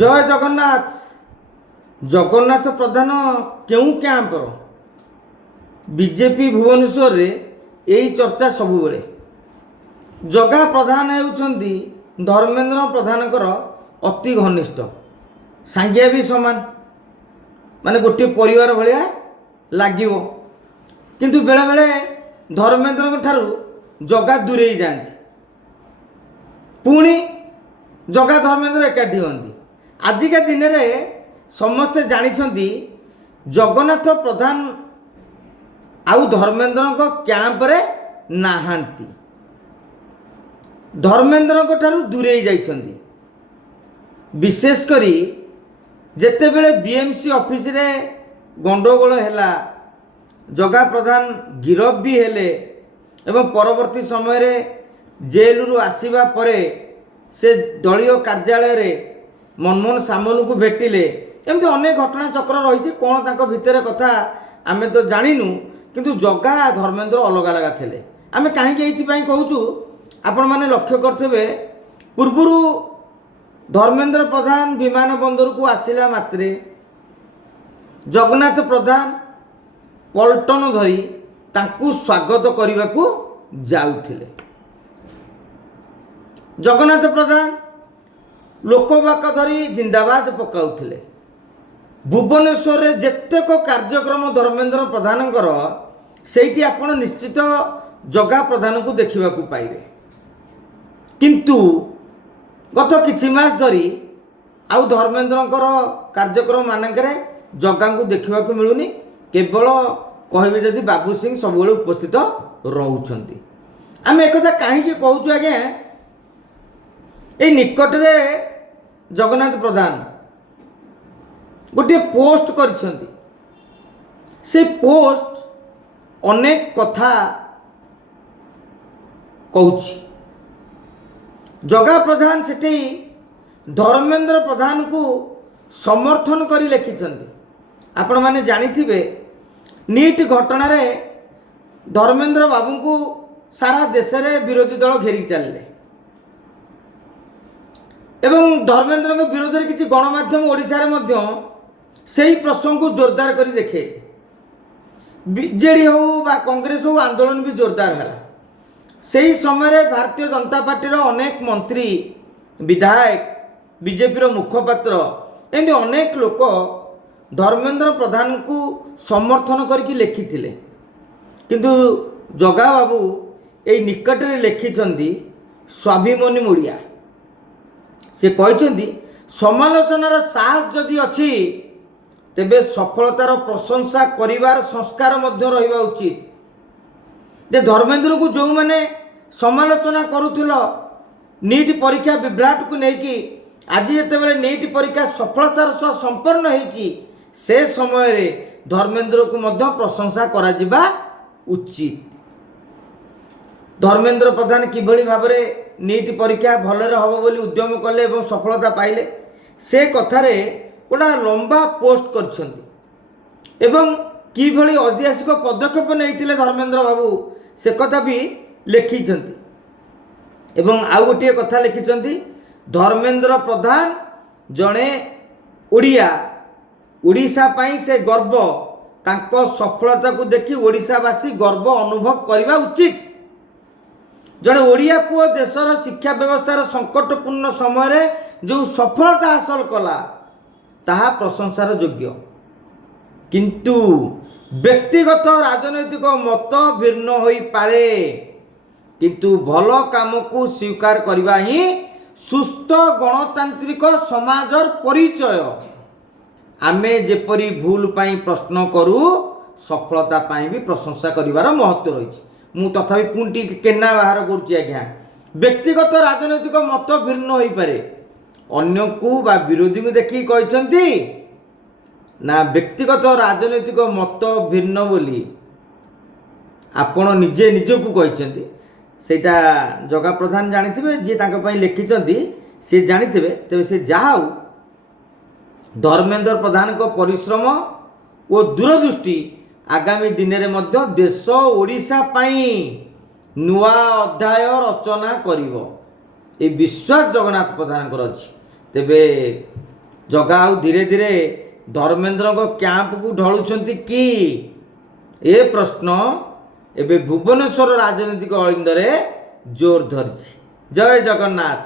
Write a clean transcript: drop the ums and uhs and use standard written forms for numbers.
जय जगन्नाथ। जगन्नाथ प्रधान केउ camper BJP Bhubaneswar रे यही चर्चा सबुबले। जगा प्रधान होउछंदी धर्मेंद्र प्रधानकर अति घनिष्ठ सांगिया भी समान माने गोटे परिवार भलिया लागिवो, किंतु बेले बेले धर्मेंद्र ठारू जगा दूरे जाती, पुणी जगा धर्मेंद्र एकाठी होती। आजिका दिन में समस्ते जानी जगन्नाथ प्रधान आउ धर्मेंद्र कैंप रे नाहांती, धर्मेंद्र ठारू दूरे जाइछंती। विशेष करी जेतेबेले बीएमसी ऑफिस रे गंडगोल हैला, जगा प्रधान गिरफ भी हेले एवं परवर्ती समय रे जेल रु आसीबा परे से दलीय कार्यालय रे मनमोहन सामल को भेटिले। एमती अनेक घटना चक्र रही, कौन तांको भितर कथा आमे तो जानिनु, किंतु जगा धर्मेंद्र अलग अलग थे। आम कहीं कहूँ आपण मैंने लक्ष्य करते पूर्वर धर्मेंद्र प्रधान विमान बंदर को आसिला मात्रे जगन्नाथ प्रधान पलटन धरी तांकु स्वागत करने को जाउथिले। जगन्नाथ प्रधान लोकवाक धरी जिंदाबाद पकाउथिले। भुवनेश्वर रे जेतेक कार्यक्रम धर्मेंद्र प्रधानकर सेठी आपण निश्चित जगा प्रधान को देखा पाइबे, किंतु गत किछि मास धरी आउ धर्मेंद्रकर कार्यक्रम मानकरे जगा को देखा मिलूनी। केवल कहबे जदि बाबू सिंह सब उपस्थित रहउछंती। आम एक कहीं कहूँ आज्ञा, ए निकट रे जगन्नाथ प्रधान गोटे पोस्ट करिसेंती। से पोस्ट अनेक कथा कहूची। जगा प्रधान सेठी धर्मेंद्र प्रधान को समर्थन करी लिखिछंती। आपण माने जानिथिबे नीट घटना रे धर्मेंद्र बाबू को सारा देश रे विरोधी दल घेरी चलले एवं धर्मेंद्र के विरोध में किसी गणमाध्यम ओडिशा रे मध्य सही प्रसंग को जोरदार करी देखे। बीजेडी हो बा कांग्रेस हो आंदोलन भी जोरदार है। सही समय रे भारतीय जनता पार्टी रो अनेक मंत्री विधायक बीजेपी रो मुखपात्र एमती अनेक लोक धर्मेंद्र प्रधान को समर्थन करके लिखिथिले, किंतु जगा बाबू ए निकट रे लिखिछंती स्वाभिमानी मुड़िया। से कहते समालोचनार साहस जदि अच्छी तेबे सफलतार प्रशंसा करिवार संस्कार मध्य रहिबा उचित। जे धर्मेंद्र को जो माने समालोचना करुथिल नीट परीक्षा विभ्राट को लेकिन आज जितेबाला नीट परीक्षा सफलतार सह संपन्न होईची, से समय रे धर्मेंद्र को मध्य प्रशंसा करा जिबा उचित। धर्मेंद्र प्रधान किभली भाव में नीट परीक्षा भलरे हम बोली उद्यम कले एवं सफलता पाइले, से कथारे गोटा लंबा पोस्ट करछंती एवं किभली ऐतिहासिक पदक्षेप नैथिले धर्मेंद्र बाबू से कथा भी लिखिछंती। एवं आउ गोटे कथा लिखिछंती, धर्मेंद्र प्रधान जड़े ओडिया, ओडिशा पाई से गर्व, तांको सफलता को देखि ओडिशावासी गर्व अनुभव करबा उचित। जड़े ओडिया पुओ देशर शिक्षा व्यवस्थार संकटपूर्ण समय जो सफलता हासिल कला ताहा प्रशंसार योग्य, किंतु व्यक्तिगत राजनैतिक मत भिन्न होई पारे, किंतु भल काम को स्वीकार करबा ही सुस्थ गणतांत्रिक समाजर परिचय। आमे जेपरी भूल पाई प्रश्न करू सफलता पाई भी प्रशंसा करिवार महत्व रही। मु तथापि पुंटी केना बाहर करुच्ची आज्ञा, व्यक्तिगत राजनैतिक मत भिन्न हो पारे। अन्य को बा विरोधी को देखी कहते ना व्यक्तिगत राजनैतिक मत भिन्न बोली आपण निजे निज को कहते। सेटा जगा प्रधान जानिथिबे, जे तांको पई लिखिचंती से जानिथिबे। तेबे से जाहाउ धर्मेंद्र प्रधान को परिश्रम और दूरदृष्टि आगामी दिन में मध्य देश ओडिशा पाई नुआ अध्याय रचना करिवो। ए विश्वास जगन्नाथ प्रधान अच्छी। तेबे ଜଗା ଆଉ ଧୀରେ ଧୀରେ ଧର୍ମେନ୍ଦ୍ରଙ୍କ କ୍ୟାମ୍ପକୁ ଢଳୁଛନ୍ତି କି? ଏ ପ୍ରଶ୍ନ ଏବେ ଭୁବନେଶ୍ୱର ରାଜନୈତିକ ଅଳିନ୍ଦରେ ଜୋର ଧରିଛି। ଜୟ ଜଗନ୍ନାଥ।